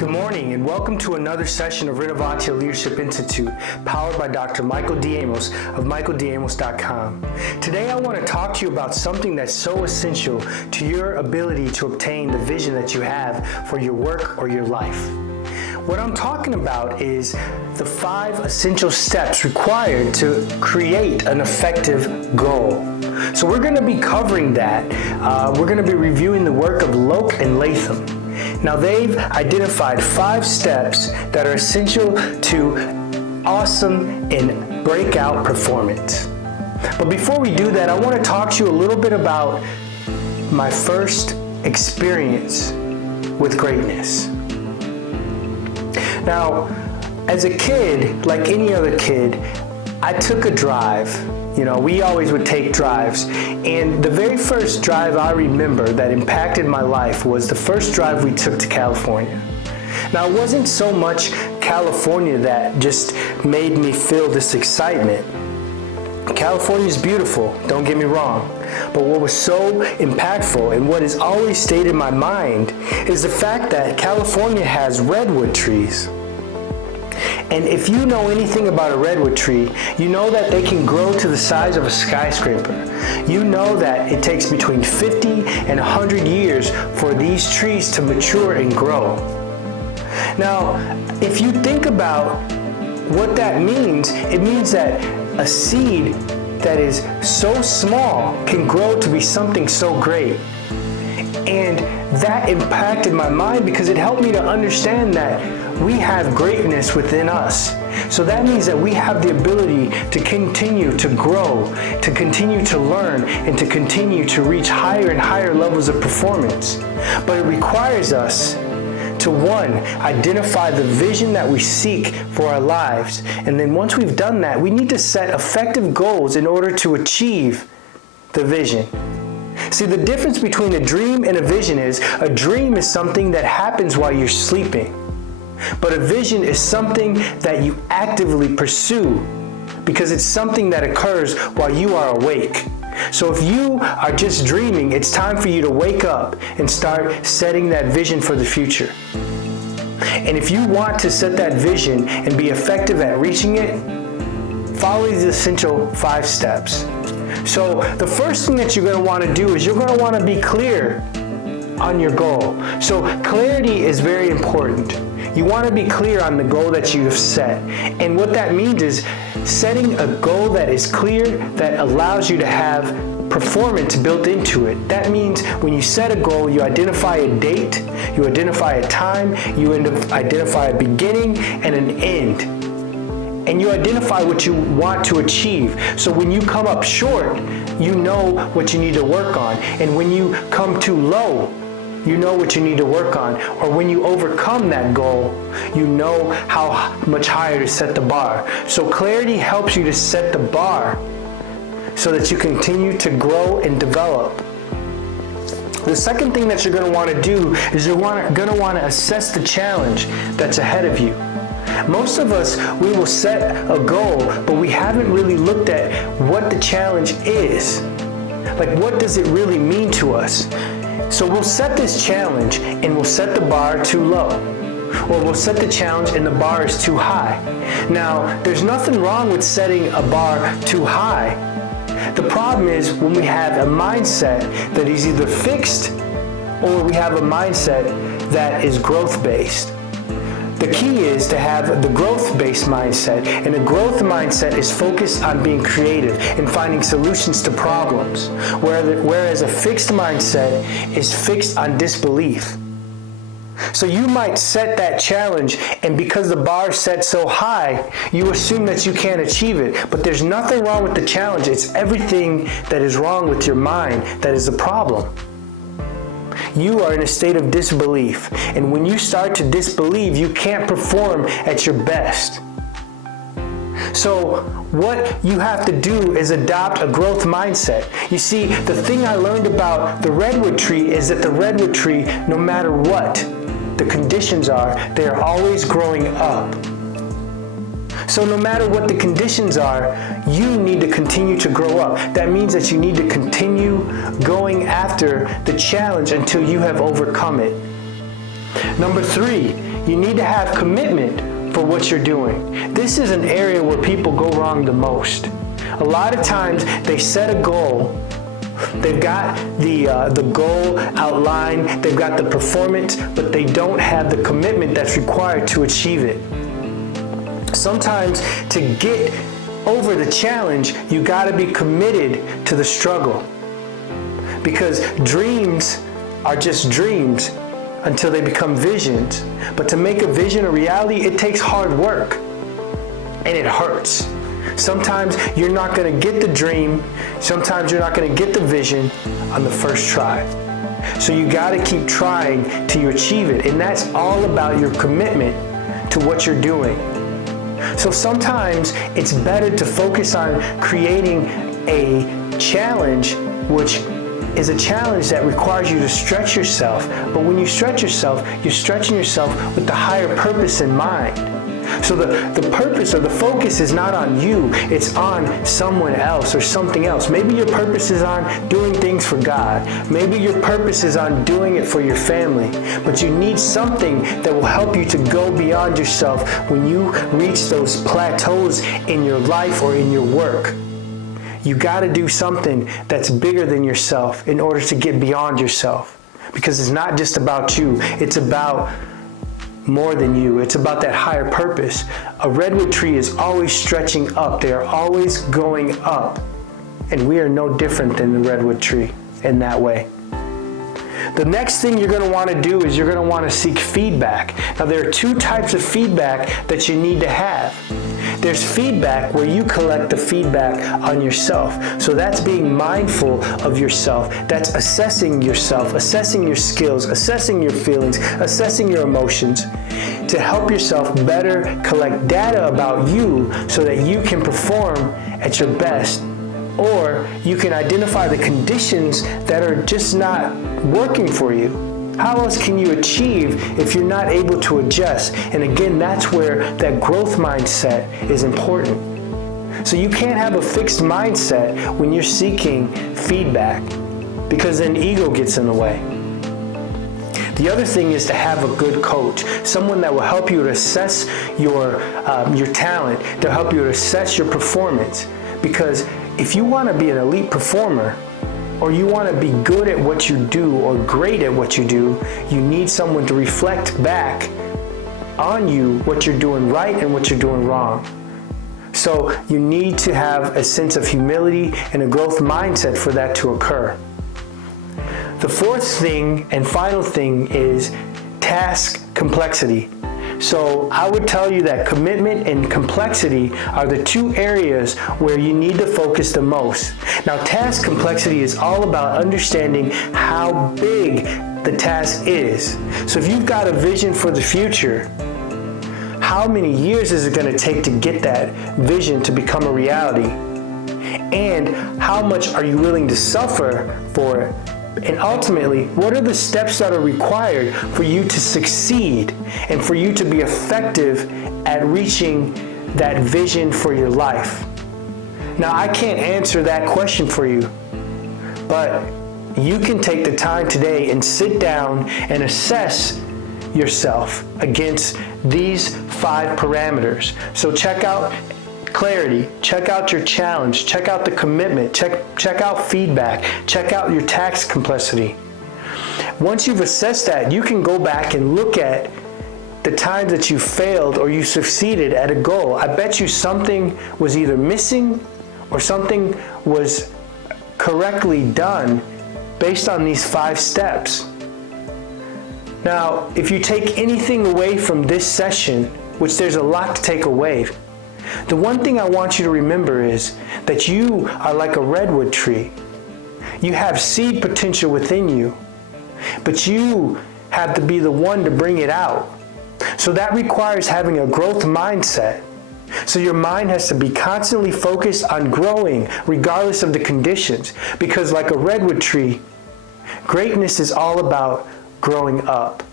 Good morning and welcome to another session of Redwood Leadership Institute, powered by Dr. Michael D. Amos of michaeldamos.com. Today I want to talk to you about something that's so essential to your ability to obtain the vision that you have for your work or your life. What I'm talking about is the 5 essential steps required to create an effective goal. So we're going to be covering that. We're going to be reviewing the work of Loke and Latham. Now they've identified 5 steps that are essential to awesome and breakout performance. But before we do that, I want to talk to you a little bit about my first experience with greatness. Now, as a kid, like any other kid, I took a drive. You know, we always would take drives. And the very first drive I remember that impacted my life was the first drive we took to California. Now, it wasn't so much California that just made me feel this excitement. California is beautiful, don't get me wrong. But what was so impactful and what has always stayed in my mind is the fact that California has redwood trees. And if you know anything about a redwood tree, you know that they can grow to the size of a skyscraper. You know that it takes between 50 and 100 years for these trees to mature and grow. Now, if you think about what that means, it means that a seed that is so small can grow to be something so great. And that impacted my mind because it helped me to understand that we have greatness within us. So that means that we have the ability to continue to grow, to continue to learn, and to continue to reach higher and higher levels of performance. But it requires us to, 1, identify the vision that we seek for our lives. And then once we've done that, we need to set effective goals in order to achieve the vision. See, the difference between a dream and a vision is a dream is something that happens while you're sleeping. But a vision is something that you actively pursue because it's something that occurs while you are awake. So if you are just dreaming, it's time for you to wake up and start setting that vision for the future. And if you want to set that vision and be effective at reaching it, follow these essential 5 steps. So the first thing that you're going to want to do is you're going to want to be clear on your goal. So clarity is very important. You want to be clear on the goal that you have set. And what that means is setting a goal that is clear, that allows you to have performance built into it. That means when you set a goal, you identify a date, you identify a time, you identify a beginning and an end. And you identify what you want to achieve. So when you come up short, you know what you need to work on. And when you come too low, you know what you need to work on. Or when you overcome that goal, you know how much higher to set the bar. So clarity helps you to set the bar so that you continue to grow and develop. The second thing that you're going to want to do is you're going to want to assess the challenge that's ahead of you. Most of us, we will set a goal, but we haven't really looked at what the challenge is. Like, what does it really mean to us? So we'll set this challenge and we'll set the bar too low. Or we'll set the challenge and the bar is too high. Now, there's nothing wrong with setting a bar too high. The problem is when we have a mindset that is either fixed or we have a mindset that is growth-based. The key is to have the growth-based mindset, and a growth mindset is focused on being creative and finding solutions to problems, whereas a fixed mindset is fixed on disbelief. So you might set that challenge, and because the bar is set so high, you assume that you can't achieve it. But there's nothing wrong with the challenge. It's everything that is wrong with your mind that is the problem. You are in a state of disbelief. And when you start to disbelieve, you can't perform at your best. So what you have to do is adopt a growth mindset. You see, the thing I learned about the redwood tree is that the redwood tree, no matter what the conditions are, they are always growing up. So no matter what the conditions are, you need to continue to grow up. That means that you need to continue going after the challenge until you have overcome it. Number 3, you need to have commitment for what you're doing. This is an area where people go wrong the most. A lot of times they set a goal, they've got the goal outlined, they've got the performance, but they don't have the commitment that's required to achieve it. Sometimes to get over the challenge, you got to be committed to the struggle. Because dreams are just dreams until they become visions. But to make a vision a reality, it takes hard work. And it hurts. Sometimes you're not going to get the dream. Sometimes you're not going to get the vision on the first try. So you got to keep trying till you achieve it. And that's all about your commitment to what you're doing. So sometimes it's better to focus on creating a challenge, which is a challenge that requires you to stretch yourself. But when you stretch yourself, you're stretching yourself with the higher purpose in mind. So the purpose or the focus is not on you, it's on someone else or something else. Maybe your purpose is on doing things for God. Maybe your purpose is on doing it for your family. But you need something that will help you to go beyond yourself when you reach those plateaus in your life or in your work. You got to do something that's bigger than yourself in order to get beyond yourself. Because it's not just about you, it's about more than you. It's about that higher purpose. A redwood tree is always stretching up. They are always going up. And we are no different than the redwood tree in that way. The next thing you're going to want to do is you're going to want to seek feedback. Now, there are 2 types of feedback that you need to have. There's feedback where you collect the feedback on yourself. So that's being mindful of yourself. That's assessing yourself, assessing your skills, assessing your feelings, assessing your emotions to help yourself better collect data about you so that you can perform at your best. Or you can identify the conditions that are just not working for you. How else can you achieve if you're not able to adjust? And again, that's where that growth mindset is important. So you can't have a fixed mindset when you're seeking feedback, because then ego gets in the way. The other thing is to have a good coach, someone that will help you to assess your talent, to help you to assess your performance. Because if you want to be an elite performer, or you want to be good at what you do or great at what you do, you need someone to reflect back on you what you're doing right and what you're doing wrong. So you need to have a sense of humility and a growth mindset for that to occur. The 4th thing and final thing is task complexity. So I would tell you that commitment and complexity are the 2 areas where you need to focus the most. Now, task complexity is all about understanding how big the task is. So if you've got a vision for the future, how many years is it going to take to get that vision to become a reality? And how much are you willing to suffer for it? And ultimately, what are the steps that are required for you to succeed and for you to be effective at reaching that vision for your life? Now, I can't answer that question for you, but you can take the time today and sit down and assess yourself against these 5 parameters. So check out clarity, check out your challenge, check out the commitment, check out feedback, check out your task complexity. Once you've assessed that, you can go back and look at the times that you failed or you succeeded at a goal. I bet you something was either missing or something was correctly done based on these 5 steps. Now, if you take anything away from this session, which there's a lot to take away, the one thing I want you to remember is that you are like a redwood tree. You have seed potential within you, but you have to be the one to bring it out. So that requires having a growth mindset. So your mind has to be constantly focused on growing regardless of the conditions. Because like a redwood tree, greatness is all about growing up.